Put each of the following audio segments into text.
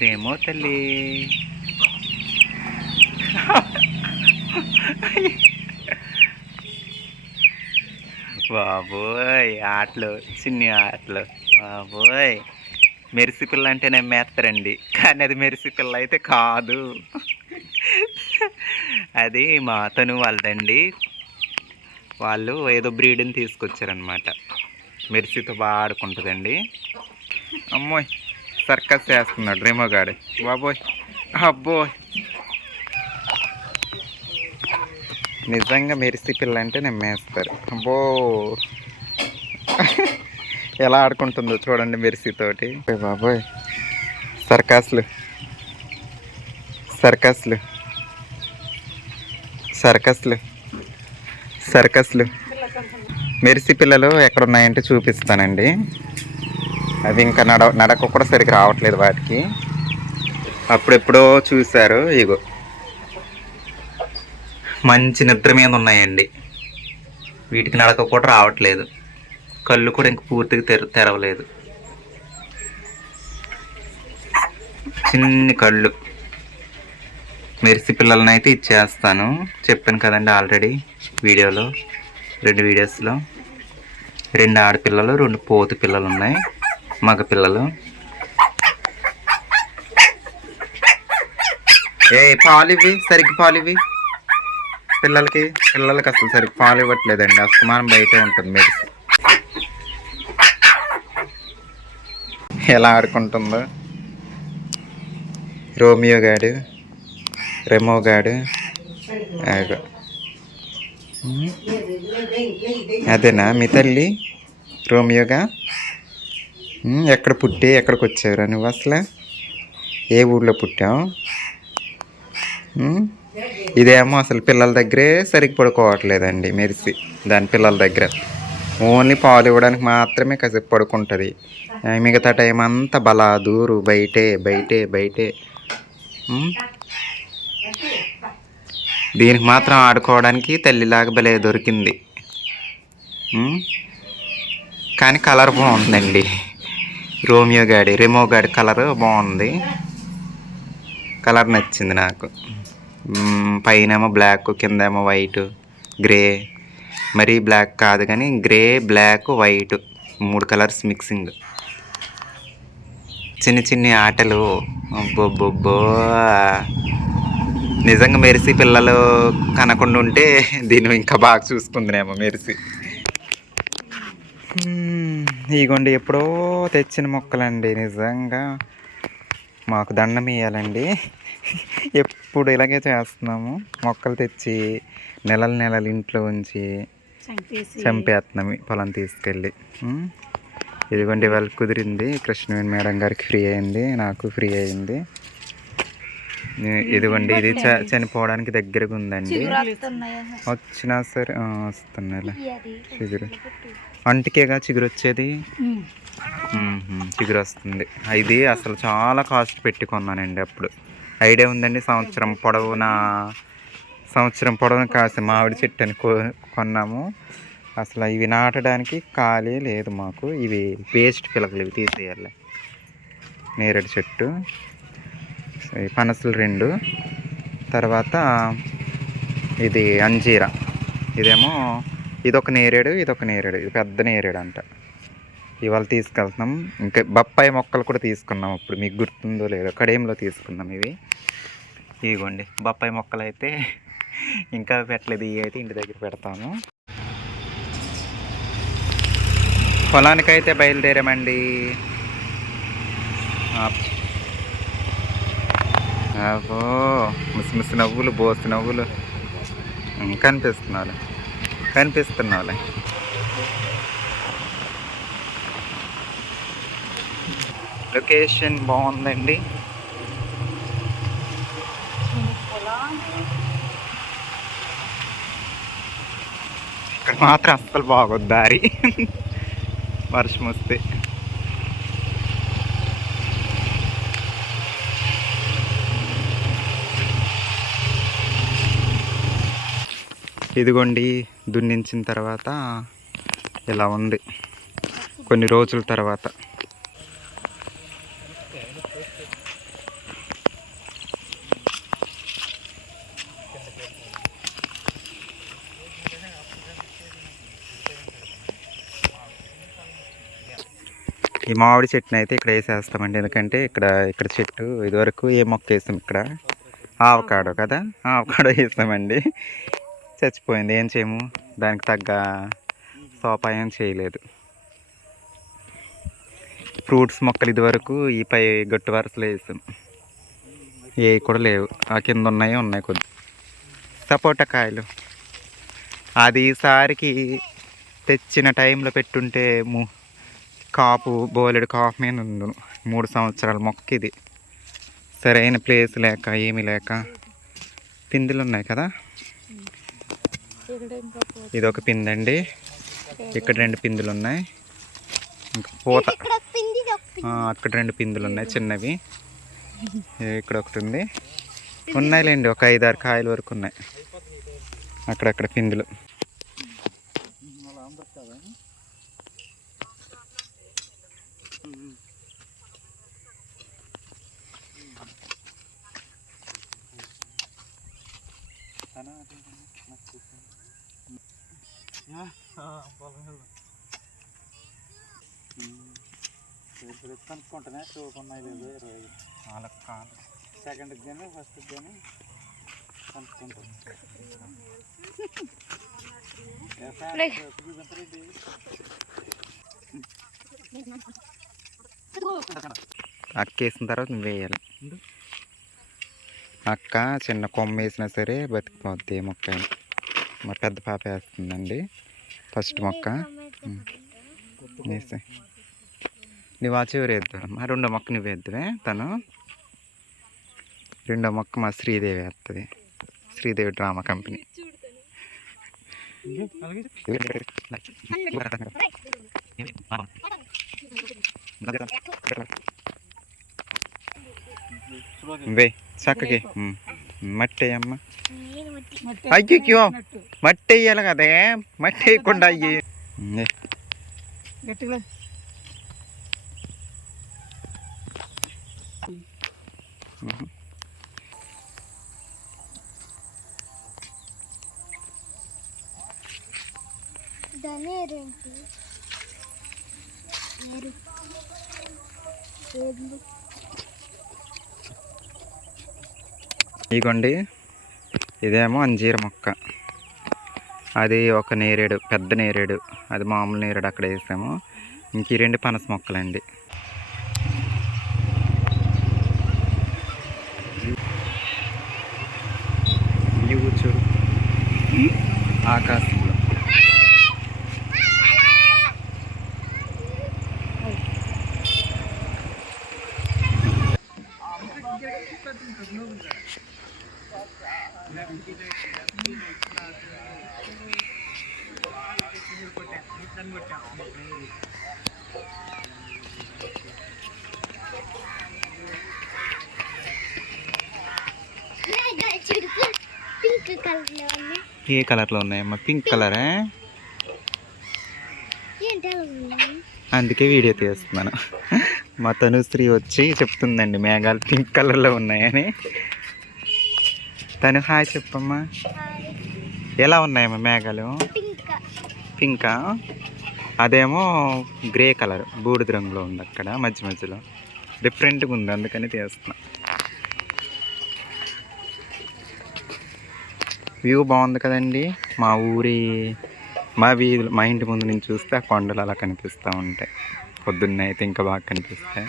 రేమో తల్లి బాబోయ్ ఆటలు చిన్ని ఆటలు బాబోయ్. మెరిసి పిల్ల అంటే నమ్మేస్తారండి, కానీ అది మెరిసి పిల్ల అయితే కాదు. అది మా తను వాళ్ళదండి. వాళ్ళు ఏదో బ్రీడ్ని తీసుకొచ్చారనమాట. మెరిసితో బాగా ఆడుకుంటుందండి. అమ్మోయ్ సర్కస్ చేస్తున్నాడు రేమోగాడు. బాబోయ్ అబ్బోయ్, నిజంగా మెరిసి పిల్ల అంటే నమ్మేస్తారు. అబ్బో ఎలా ఆడుకుంటుందో చూడండి మెరిసితోటి. బాబోయ్ సర్కస్లు సర్కస్లు సర్కస్లు సర్కస్లు. మెరిసి పిల్లలు ఎక్కడున్నాయంటే చూపిస్తానండి. అవి ఇంకా నడక కూడా సరిగ్గా రావట్లేదు వాటికి. అప్పుడెప్పుడో చూశారు. ఇగో మంచి నిద్ర మీద ఉన్నాయండి. వీటికి నడక కూడా రావట్లేదు. కళ్ళు కూడా ఇంక పూర్తిగా తెరవలేదు. చిన్ని కళ్ళు. మెరిసి పిల్లలని అయితే ఇచ్చేస్తాను. చెప్పాను కదండి ఆల్రెడీ వీడియోలో, 2 వీడియోస్లో. 2 ఆడపిల్లలు, 2 పోతు పిల్లలు ఉన్నాయి, మగ పిల్లలు. పాలు ఇవి, సరిగ్గా పాలు ఇవి. పిల్లలకి అసలు సరిగ్గా పాలు ఇవ్వట్లేదండి. అస్తమానం బయటే ఉంటుంది మెరిసి. ఎలా ఆడుకుంటుందో రోమియో గాడు, రెమో గాడు. అదేనా మీ తల్లి రోమియోగా? ఎక్కడ పుట్టి ఎక్కడికి వచ్చావురా నువ్వు? అసలు ఏ ఊళ్ళో పుట్టావు? ఇదేమో అసలు పిల్లల దగ్గరే సరిగ్గా పడుకోవట్లేదండి మెరిసి. దాని పిల్లల దగ్గర ఓన్లీ పాలు ఇవ్వడానికి మాత్రమే కాసేపు పడుకుంటుంది. మిగతా టైం అంతా బలా దూరు బయటే బయటే బయటే. దీనికి మాత్రం ఆడుకోవడానికి తల్లిలాగా భలే దొరికింది. కానీ కలర్ బాగుందండి. రోమియో గాడి, రెమో గాడి కలర్ బాగుంది. కలర్ నచ్చింది నాకు. పైనేమో బ్లాక్, కిందేమో వైట్, గ్రే. మరీ బ్లాక్ కాదు కానీ grey, black, white 3 colours mixing. చిన్ని ఆటలు. అబ్బోబ్బో, నిజంగా మెరిసి పిల్లలు కనకుండా ఉంటే దీన్ని ఇంకా బాగా చూసుకుందినేమో మెరిసి. ఇగోండి ఎప్పుడో తెచ్చిన మొక్కలండి. నిజంగా మాకు దండం ఇయ్యాలండి. ఎప్పుడు ఇలాగే చేస్తున్నాము. మొక్కలు తెచ్చి నెలలు ఇంట్లో ఉంచి చంపేస్తున్నాము పొలం తీసుకెళ్ళి. ఇదిగోండి వాళ్ళు కుదిరింది. కృష్ణవేణి మేడం గారికి ఫ్రీ అయింది, నాకు ఫ్రీ అయింది. ఇదిగోండి ఇది చనిపోవడానికి దగ్గరగా ఉందండి. వచ్చినా సరే వస్తున్నాయి చిగురు. అంటికేగా చిగురు వచ్చేది. చిగురు వస్తుంది. ఇది అసలు చాలా కాస్ట్ పెట్టి కొన్నానండి. అప్పుడు ఐడియా ఉందండి. సంవత్సరం పొడవున కాసే మామిడి చెట్టు అని కొన్నాము. అసలు ఇవి నాటడానికి ఖాళీ లేదు మాకు. ఇవి వేస్ట్ పిలకలు, ఇవి తీసేయాలి. నేరేడు చెట్టు, పనసలు 2, తర్వాత ఇది అంజీరా. ఇదేమో ఇదొక నేరేడు, ఇదొక నేరేడు. ఇది పెద్ద నేరేడు అంట. ఇవాళ తీసుకెళ్తున్నాం. ఇంకా బొప్పాయి మొక్కలు కూడా తీసుకున్నాం. అప్పుడు మీకు గుర్తుందో లేదో కడేంలో తీసుకున్నాం ఇవి. ఇదిగోండి బొప్పాయి మొక్కలు అయితే ఇంకా పెట్టలేదు. ఇవి అయితే ఇంటి దగ్గర పెడతాము. పొలానికైతే బయలుదేరామండి. అబ్బో ముసి నవ్వులు, బోసు నవ్వులు. కనిపిస్తున్నావులే. లొకేషన్ బాగుందండి. ఇక్కడ మాత్రం అస్సలు బాగోద్దు దారి వర్షం వస్తే. ఇదిగోండి దున్నించిన తర్వాత ఇలా ఉంది కొన్ని రోజుల తర్వాత. ఈ మామిడి చెట్టుని అయితే ఇక్కడ వేసేస్తామండి, ఎందుకంటే ఇక్కడ చెట్టు ఇదివరకు ఏ మొక్క వేస్తాం, ఇక్కడ ఆవకాడో కదా, ఆవకాడో వేస్తామండి. చచ్చిపోయింది, ఏం చేయము, దానికి తగ్గ సోపాయం చేయలేదు. ఫ్రూట్స్ మొక్కలు ఇదివరకు ఈ పై గట్టు వరుసలో వేస్తాం, ఏ కూడా లేవు, ఆ కింద ఉన్నాయి కొద్ది. సపోటా కాయలు అది ఈసారికి తెచ్చిన టైంలో పెట్టుంటే కాపు బోలెడు కాపు మీద ఉండు. 3 సంవత్సరాల మొక్క ఇది, సరైన ప్లేస్ లేక ఏమీ లేక. పిందులు ఉన్నాయి కదా, ఇది ఒక పిందండి, ఇక్కడ 2 పిందులు ఉన్నాయి, ఇంకా పూత అక్కడ 2 పిందులు ఉన్నాయి చిన్నవి, ఇక్కడ ఒకటి ఉంది. ఉన్నాయిలేండి, ఒక 5-6 కాయల వరకు ఉన్నాయి అక్కడక్కడ పిందులు. కనుక్కుంటానే చూడుకున్నాయి లేదు 4 కాలు సెకండ్కి కానీ ఫస్ట్కి కానీ కనుక్కుంటాను. అక్కేసిన తర్వాత నువ్వు వేయాలి. అక్క చిన్న కొమ్మ వేసినా సరే బతికిపోద్ది మొక్క. మా పెద్ద పాప వేస్తుందండి ఫస్ట్ మొక్క వేసి, నువ్వు ఆ చివరి వేద్దాం. రెండో మొక్క నువ్వు వేద్దువే, తను రెండో మొక్క మా శ్రీదేవి వేస్తుంది, శ్రీదేవి డ్రామా కంపెనీ. వే చక్కకి మట్టి అమ్మ, అయ్యో మట్టి వేయాలి కదే, మట్టి వేయకుండా అయ్యి గట్టిగా ఇదిగోండి ఇదేమో అంజీర మొక్క, అది ఒక నేరేడు, పెద్ద నేరేడు, అది మామూలు నేరేడు అక్కడ వేసాము. ఇంక ఈ 2 పనస మొక్కలండి. చూడు ఆకాశంలో ఏ కలర్లో ఉన్నాయమ్మా? పింక్ కలరా? అందుకే వీడియో తీస్తున్నాను. మా తనుశ్రీ వచ్చి చెప్తుందండి మేఘాలు పింక్ కలర్లో ఉన్నాయని. తను హాయ్ చెప్పమ్మా. ఎలా ఉన్నాయమ్మా మేఘాలు? పింకా? అదేమో గ్రే కలర్, బూడిద రంగులో ఉంది అక్కడ మధ్య మధ్యలో, డిఫరెంట్గా ఉంది, అందుకని తీస్తున్నా. వ్యూ బాగుంది కదండి. మా వీధులు, మా ఇంటి ముందు నుంచి చూస్తే ఆ కొండలు అలా కనిపిస్తూ ఉంటాయి. పొద్దున్నే అయితే ఇంకా బాగా కనిపిస్తాయి.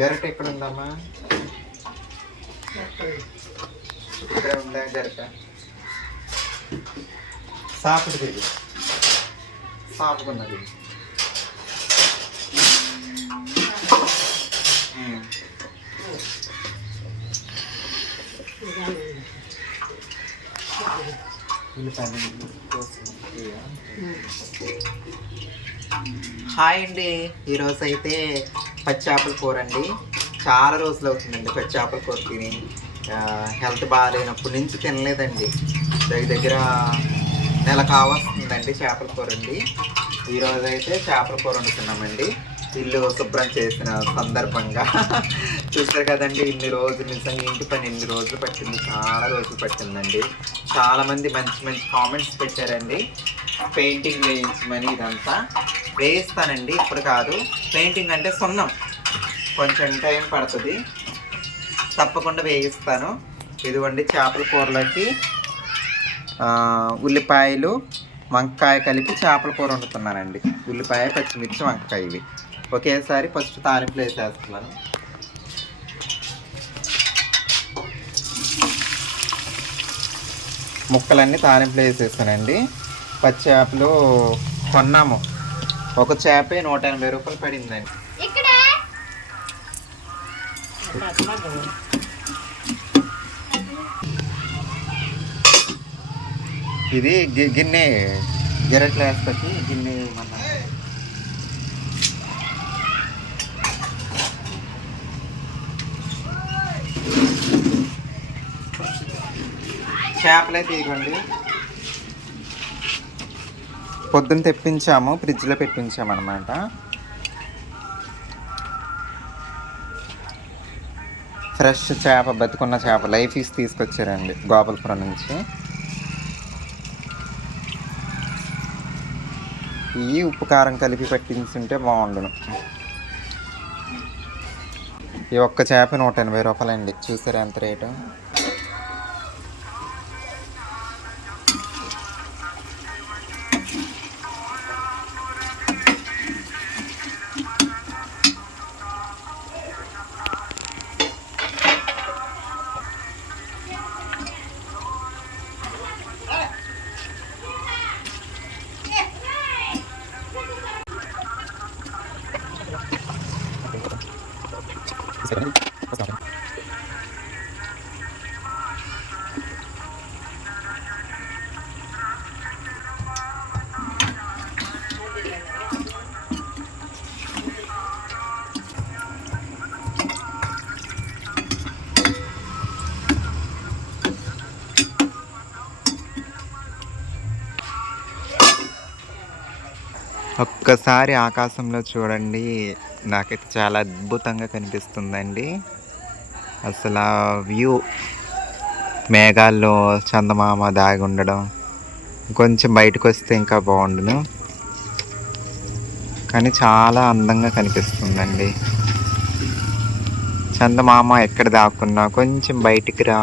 గరిట ఎక్కడ ఉందమ్మా? ఇక్కడ ఉందా గరిట? సాపుకున్నది. హాయ్ అండి, ఈరోజు అయితే పచ్చి చేపల కూర అండి. చాలా రోజులు అవుతుందండి పచ్చి చేపల కూర తిని. హెల్త్ బాగాలేనప్పటి నుంచి తినలేదండి. దగ్గర నెల కావస్తుందండి చేపల కూర అండి. ఈరోజు అయితే చేపల కూర వండుతున్నామండి. ఇల్లు శుభ్రం చేసిన సందర్భంగా చూస్తారు కదండి. ఇన్ని రోజులు నిజంగా ఇంటి పని ఎన్ని రోజులు పట్టింది, చాలా రోజులు పట్టిందండి. చాలామంది మంచి మంచి కామెంట్స్ పెట్టారండి. పెయింటింగ్ వేయించమని. ఇదంతా వేయిస్తానండి, ఇప్పుడు కాదు. పెయింటింగ్ అంటే సున్నం, కొంచెం టైం పడుతుంది, తప్పకుండా వేయిస్తాను. ఇదిగోండి చేపల కూరలోకి ఉల్లిపాయలు వంకాయ కలిపి చేపల కూర వండుతున్నానండి. ఉల్లిపాయ, పచ్చిమిర్చి, వంకాయ ఇవి ఒకేసారి ఫస్ట్ తాలింపులు వేసేస్తున్నాను. ముక్కలన్నీ తాలింపులు వేసేసానండి. పచ్చి చేపలు కొన్నాము, ఒక చేపే 180 రూపాయలు పడిందండి. ఇది గిన్నె గెరెట్లు వేస్తాకి గిన్నె చేపలైతే ఇవ్వండి. పొద్దున్న తెప్పించాము, ఫ్రిడ్జ్లో పెట్టించాము అనమాట. ఫ్రెష్ చేప, బతుకున్న చేప, లైఫ్ ఫిష్ తీసుకొచ్చారండి గోపాలపురం నుంచి. ఈ ఉప్పు కారం కలిపి పట్టించుంటే బాగుండును. ఈ ఒక్క చేప 180 రూపాయలండి. చూసారా ఎంత రేటు? ఒక్కసారి ఆకాశంలో చూడండి, నాకైతే చాలా అద్భుతంగా కనిపిస్తుందండి. అసలు ఆ వ్యూ, మేఘాల్లో చందమామ దాగి ఉండడం, కొంచెం బయటకు వస్తే ఇంకా బాగుండును, కానీ చాలా అందంగా కనిపిస్తుందండి. చందమామ ఎక్కడ దాక్కున్నా కొంచెం బయటికి రా.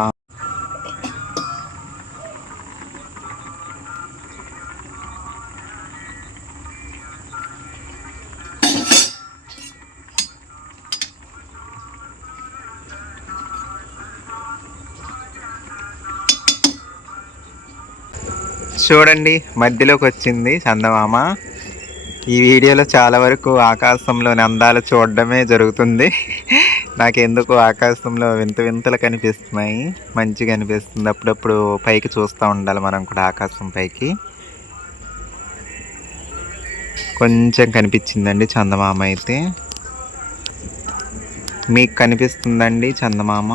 చూడండి, మధ్యలోకి వచ్చింది చందమామ. ఈ వీడియోలో చాలా వరకు ఆకాశంలోని అందాలు చూడడమే జరుగుతుంది. నాకెందుకు ఆకాశంలో వింత వింతలు కనిపిస్తున్నాయి, మంచిగా అనిపిస్తుంది. అప్పుడప్పుడు పైకి చూస్తూ ఉండాలి మనం కూడా. ఆకాశం పైకి కొంచెం కనిపించిందండి చందమామ అయితే. మీకు కనిపిస్తుందండి చందమామ?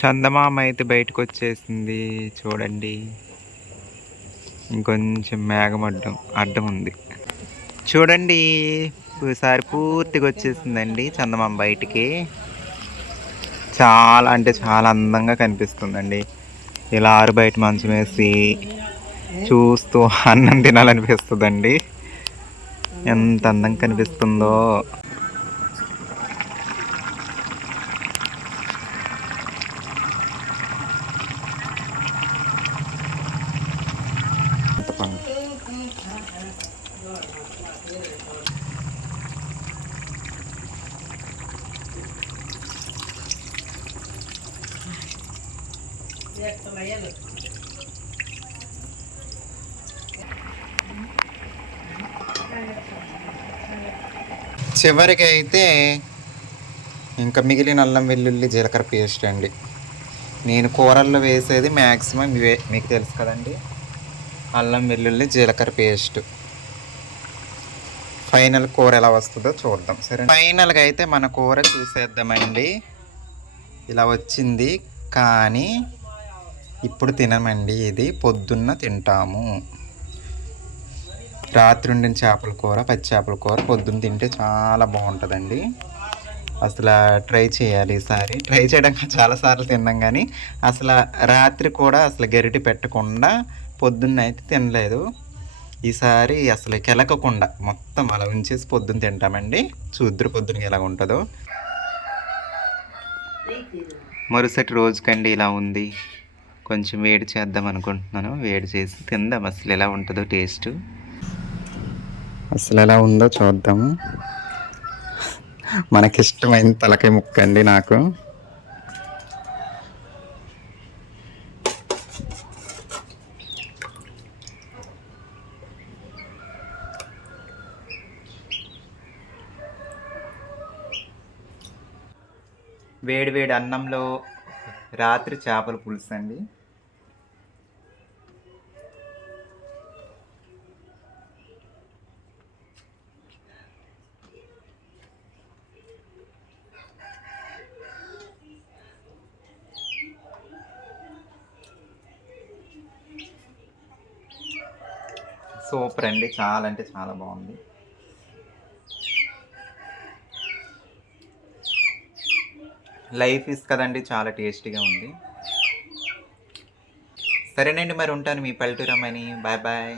చందమామ అయితే బయటకు వచ్చేసింది చూడండి. ఇంకొంచెం మేఘం అడ్డం ఉంది చూడండి. ఈసారి పూర్తిగా వచ్చేసిందండి చందమామ బయటికి. చాలా అంటే చాలా అందంగా కనిపిస్తుందండి. ఇలా ఆరు బయట మంచం వేసి చూస్తూ అన్నం తినాలనిపిస్తుందండి. ఎంత అందంగా కనిపిస్తుందో. చివరికి అయితే ఇంకా మిగిలిన అల్లం వెల్లుల్లి జీలకర్ర పేస్ట్ అండి. నేను కూరల్లో వేసేది మ్యాక్సిమం ఇవే, మీకు తెలుసు కదండి. అల్లం వెల్లుల్లి జీలకర్ర పేస్ట్. ఫైనల్ కూర ఎలా వస్తుందో చూద్దాం. సరే, ఫైనల్గా అయితే మన కూర చూసేద్దామండి. ఇలా వచ్చింది, కానీ ఇప్పుడు తినమండి. ఇది పొద్దున్న తింటాము. రాత్రి వండిన చేపల కూర, పచ్చి చేపల కూర పొద్దున్న తింటే చాలా బాగుంటుందండి. అసలు ట్రై చేయాలి ఈసారి. ట్రై చేయడం చాలాసార్లు తిన్నాం, కానీ అసలు రాత్రి కూడా అసలు గరిటె పెట్టకుండా పొద్దున్న అయితే తినలేదు. ఈసారి అసలు కెలకకుండా మొత్తం అలా ఉంచేసి పొద్దున్న తింటామండి. చూద్దరు పొద్దునకి ఎలా ఉంటుందో. మరుసటి రోజుకండి ఇలా ఉంది. కొంచెం వేడి చేద్దాం అనుకుంటున్నాను. వేడి చేసి తిందాం అసలు ఎలా ఉంటుందో టేస్ట్. అసలు ఎలా ఉందో చూద్దాము. మనకిష్టమైన తలకాయ ముక్క అండి నాకు. వేడి వేడి అన్నంలో రాత్రి చేపల పులుసు అండి. సూపర్ అండి, చాలా అంటే చాలా బాగుంది. లైఫ్ ఇస్ కదండి, చాలా టేస్టీగా ఉంది. సరేనండి, మరి ఉంటాను. మీ పల్లెటూరు అమ్మాయిని. Bye bye.